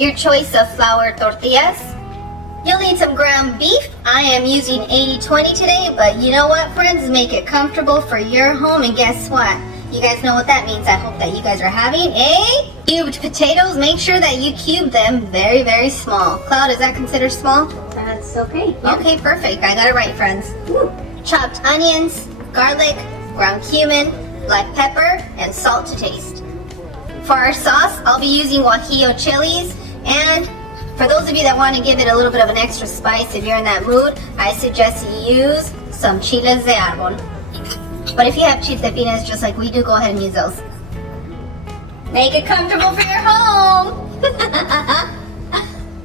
your choice of flour tortillas. You'll need some ground beef. I am using 80-20 today, but you know what, friends? Make it comfortable for your home, and guess what? You guys know what that means. I hope that you guys are having a cubed potatoes. Make sure that you cube them very, very small. Cloud, is that considered small? That's okay. Yeah. Okay, perfect. I got it right, friends. Woo. Chopped onions, garlic, ground cumin, black pepper, and salt to taste. For our sauce, I'll be using guajillo chilies, and for those of you that want to give it a little bit of an extra spice, if you're in that mood, I suggest you use some Chiles de Arbol. But if you have chiles de pinas just like we do, go ahead and use those. Make it comfortable for your home!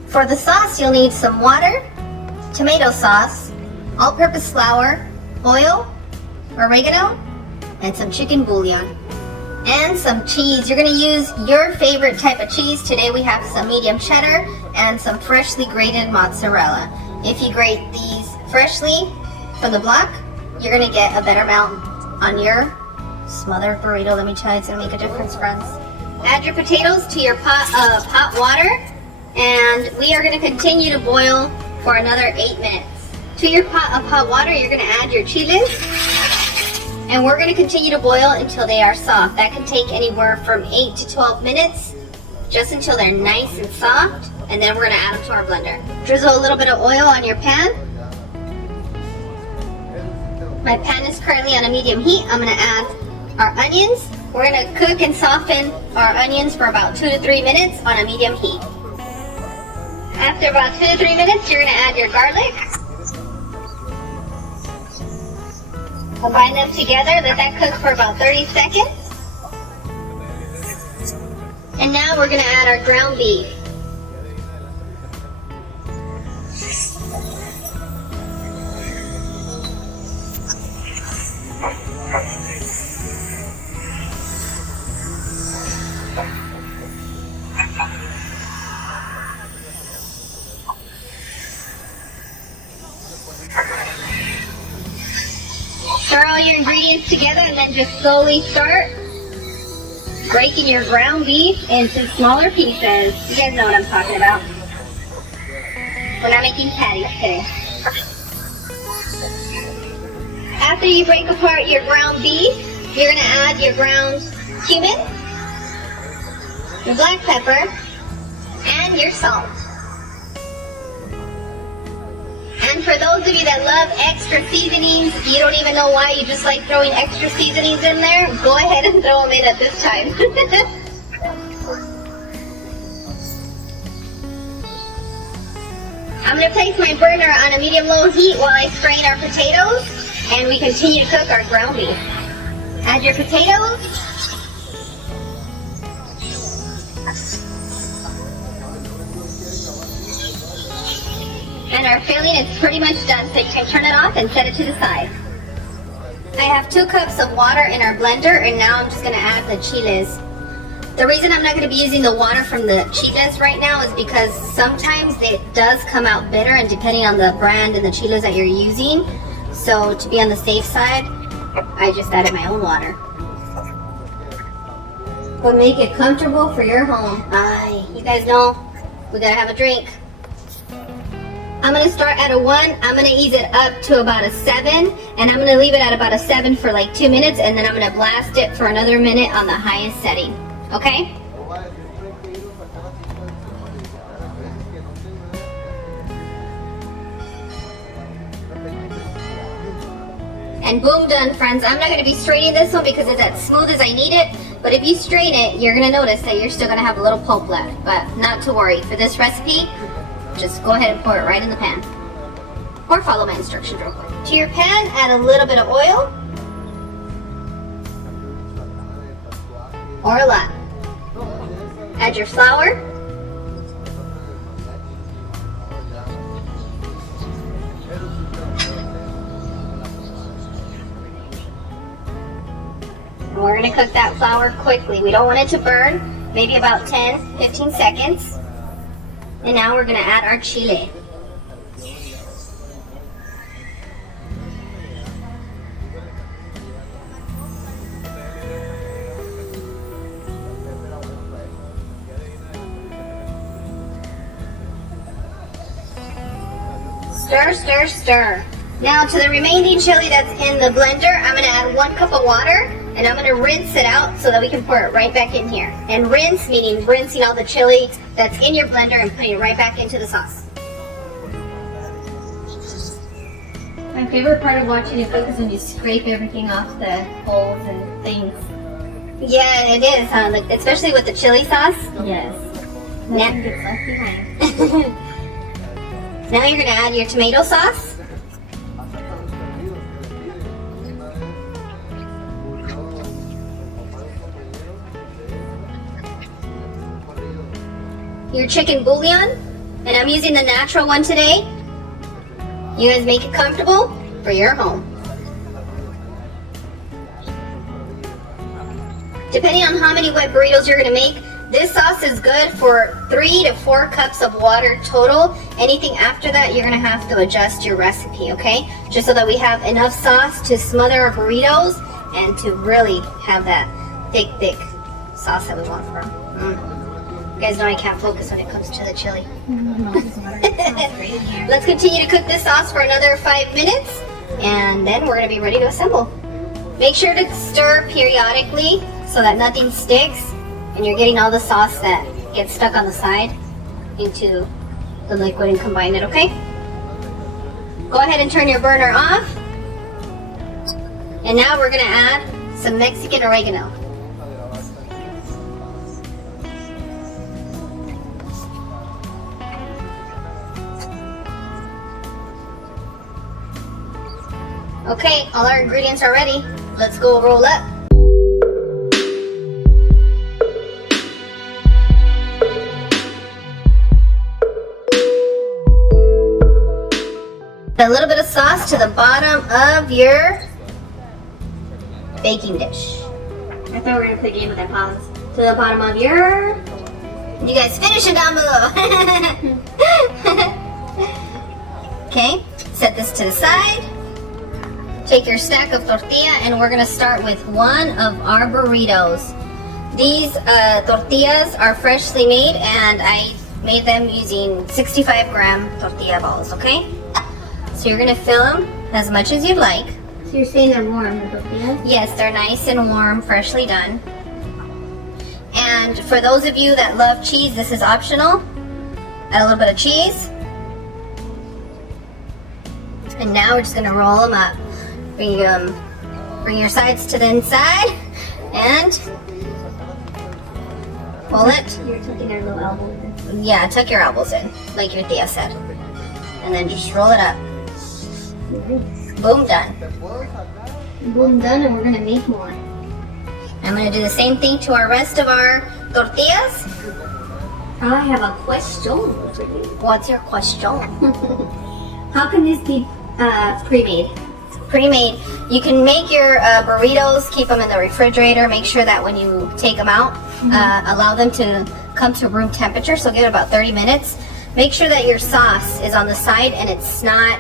For the sauce, you'll need some water, tomato sauce, all-purpose flour, oil, oregano, and some chicken bouillon. And some cheese. You're going to use your favorite type of cheese. Today we have some medium cheddar and some freshly grated mozzarella. If you grate these freshly from the block, you're going to get a better amount on your smothered burrito. Let me tell you, it's going to make a difference, friends. Add your potatoes to your pot of hot water, and we are going to continue to boil for another 8 minutes. To your pot of hot water, you're going to add your chiles. And we're going to continue to boil until they are soft. That can take anywhere from 8 to 12 minutes, just until they're nice and soft. And then we're going to add them to our blender. Drizzle a little bit of oil on your pan. My pan is currently on a medium heat. I'm going to add our onions. We're going to cook and soften our onions for about 2 to 3 minutes on a medium heat. After about 2 to 3 minutes, you're going to add your garlic. Combine them together, let that cook for about 30 seconds. And now we're going to add our ground beef. Stir all your ingredients together and then just slowly start breaking your ground beef into smaller pieces. You guys know what I'm talking about. We're not making patties today. After you break apart your ground beef, you're going to add your ground cumin, your black pepper, and your salt. And for those of you that love extra seasonings, you don't even know why, you just like throwing extra seasonings in there, go ahead and throw them in at this time. I'm going to place my burner on a medium-low heat while I strain our potatoes, and we continue to cook our ground beef. Add your potatoes. And our filling is pretty much done, so you can turn it off and set it to the side. I have 2 cups of water in our blender, and now I'm just going to add the chiles. The reason I'm not going to be using the water from the chiles right now is because sometimes it does come out bitter, and depending on the brand and the chiles that you're using. So to be on the safe side, I just added my own water. But make it comfortable for your home. You guys know, we gotta have a drink. I'm going to start at a 1, I'm going to ease it up to about a 7, and I'm going to leave it at about a 7 for like 2 minutes, and then I'm going to blast it for another minute on the highest setting. Okay? And boom, done, friends. I'm not going to be straining this one because it's as smooth as I need it, but if you strain it, you're going to notice that you're still going to have a little pulp left, but not to worry. For this recipe, just go ahead and pour it right in the pan. Or follow my instructions real quick. To your pan, add a little bit of oil. Or a lot. Add your flour. And we're going to cook that flour quickly. We don't want it to burn. Maybe about 10-15 seconds. And now we're going to add our chile. Stir, stir, stir. Now to the remaining chili that's in the blender, I'm gonna add 1 cup of water and I'm gonna rinse it out so that we can pour it right back in here. And rinse, meaning rinsing all the chili that's in your blender and putting it right back into the sauce. My favorite part of watching you cook is when you scrape everything off the holes and things. Yeah, it is, huh? Like, especially with the chili sauce. Yes. Nothing gets left behind. Now you're gonna add your tomato sauce. Your chicken bouillon, and I'm using the natural one today. You guys make it comfortable for your home. Depending on how many wet burritos you're gonna make, this sauce is good for 3 to 4 cups of water total. Anything after that, you're gonna have to adjust your recipe, okay? Just so that we have enough sauce to smother our burritos and to really have that thick sauce that we want for them. You guys know I can't focus when it comes to the chili. Let's continue to cook this sauce for another 5 minutes, and then we're gonna be ready to assemble. Make sure to stir periodically so that nothing sticks and you're getting all the sauce that gets stuck on the side into the liquid and combine it, okay? Go ahead and turn your burner off. And now we're gonna add some Mexican oregano. Okay, all our ingredients are ready. Let's go roll up. A little bit of sauce to the bottom of your baking dish. I thought we were going to play a game with our palms. To the bottom of your... You guys finish it down below. Okay, set this to the side. Take your stack of tortilla and we're gonna start with one of our burritos. These tortillas are freshly made and I made them using 65-gram tortilla balls, okay? So you're gonna fill them as much as you'd like. So you're saying they're warm, the tortillas? Yes, they're nice and warm, freshly done. And for those of you that love cheese, this is optional. Add a little bit of cheese. And now we're just gonna roll them up. Bring your sides to the inside and pull it. You're tucking our little elbows in. Yeah, tuck your elbows in, like your Thea said. And then just roll it up. Nice. Boom, done. Boom, done, and we're going to make more. I'm going to do the same thing to our rest of our tortillas. I have a question for you. What's your question? How can this be pre-made? Pre-made. You can make your burritos, keep them in the refrigerator, make sure that when you take them out, allow them to come to room temperature, so give it about 30 minutes. Make sure that your sauce is on the side and it's not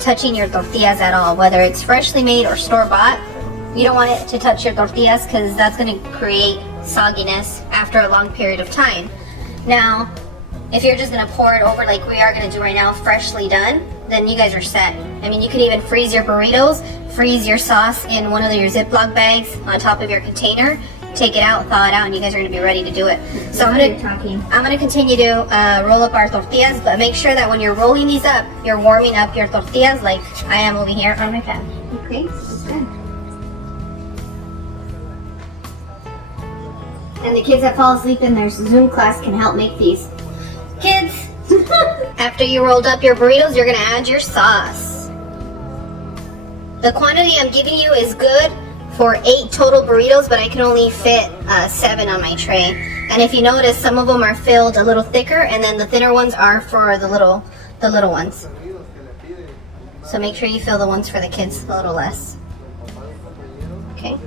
touching your tortillas at all, whether it's freshly made or store-bought. You don't want it to touch your tortillas because that's going to create sogginess after a long period of time. Now, if you're just going to pour it over like we are going to do right now, freshly done, then you guys are set. I mean, you can even freeze your burritos, freeze your sauce in one of your Ziploc bags on top of your container, take it out, thaw it out, and you guys are going to be ready to do it. So I'm going to continue to roll up our tortillas, but make sure that when you're rolling these up, you're warming up your tortillas like I am over here on my pan. Okay, that's good. And the kids that fall asleep in their Zoom class can help make these. Kids, after you rolled up your burritos, you're going to add your sauce. The quantity I'm giving you is good for 8 total burritos, but I can only fit 7 on my tray. And if you notice, some of them are filled a little thicker, and then the thinner ones are for the little ones. So make sure you fill the ones for the kids a little less. Okay.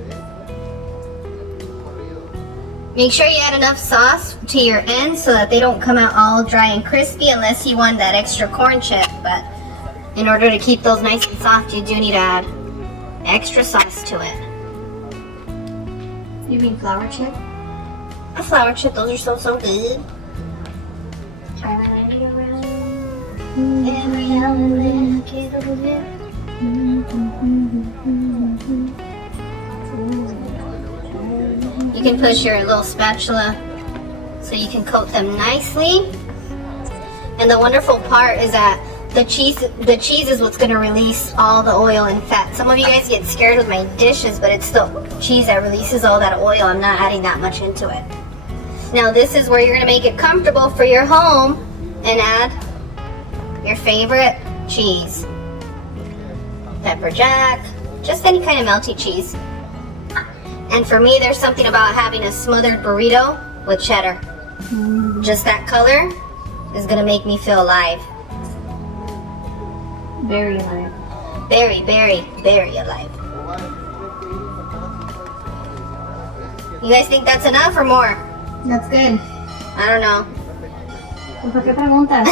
Make sure you add enough sauce to your ends so that they don't come out all dry and crispy unless you want that extra corn chip. But in order to keep those nice and soft, you do need to add extra sauce to it. You mean flour chip? A flour chip, those are so good. Turn it around. You can push your little spatula so you can coat them nicely. And the wonderful part is that the cheese is what's going to release all the oil and fat. Some of you guys get scared with my dishes, but it's the cheese that releases all that oil. I'm not adding that much into it. Now this is where you're going to make it comfortable for your home and add your favorite cheese. Pepper jack, just any kind of melty cheese. And for me, there's something about having a smothered burrito with cheddar. Just that color is gonna make me feel alive. Very alive. Very, very, very alive. You guys think that's enough or more? That's good. I don't know. ¿Por qué preguntas?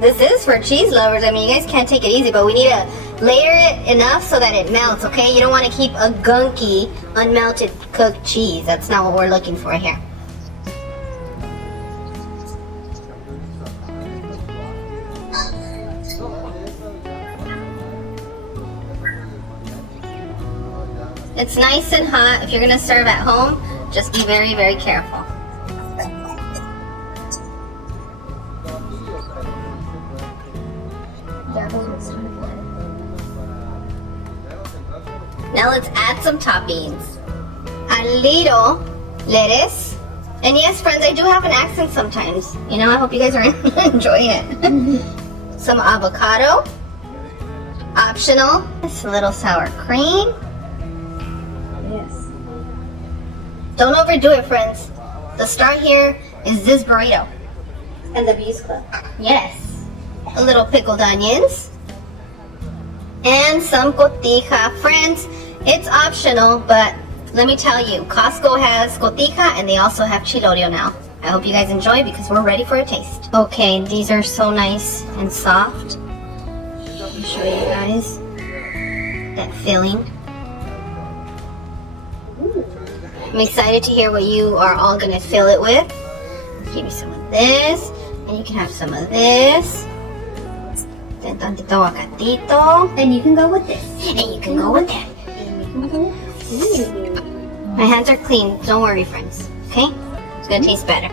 This is for cheese lovers. I mean, you guys can't take it easy, but we need to layer it enough so that it melts, okay? You don't want to keep a gunky, unmelted cooked cheese. That's not what we're looking for here. It's nice and hot. If you're going to serve at home, just be very, very careful. Now let's add some toppings. A little lettuce. And yes, friends, I do have an accent sometimes. You know, I hope you guys are enjoying it. Some avocado. Optional. Just a little sour cream. Yes. Don't overdo it, friends. The star here is this burrito. And the Bees Club. Yes. A little pickled onions. And some cotija. Friends, it's optional, but let me tell you, Costco has cotija and they also have chilorio now. I hope you guys enjoy because we're ready for a taste. Okay, these are so nice and soft. Let me show you guys that filling. I'm excited to hear what you are all gonna fill it with. I'll give you some of this, and you can have some of this. Then tantito aguacatito. And you can go with this. And you can go with that. My hands are clean. Don't worry, friends. Okay? It's gonna taste better.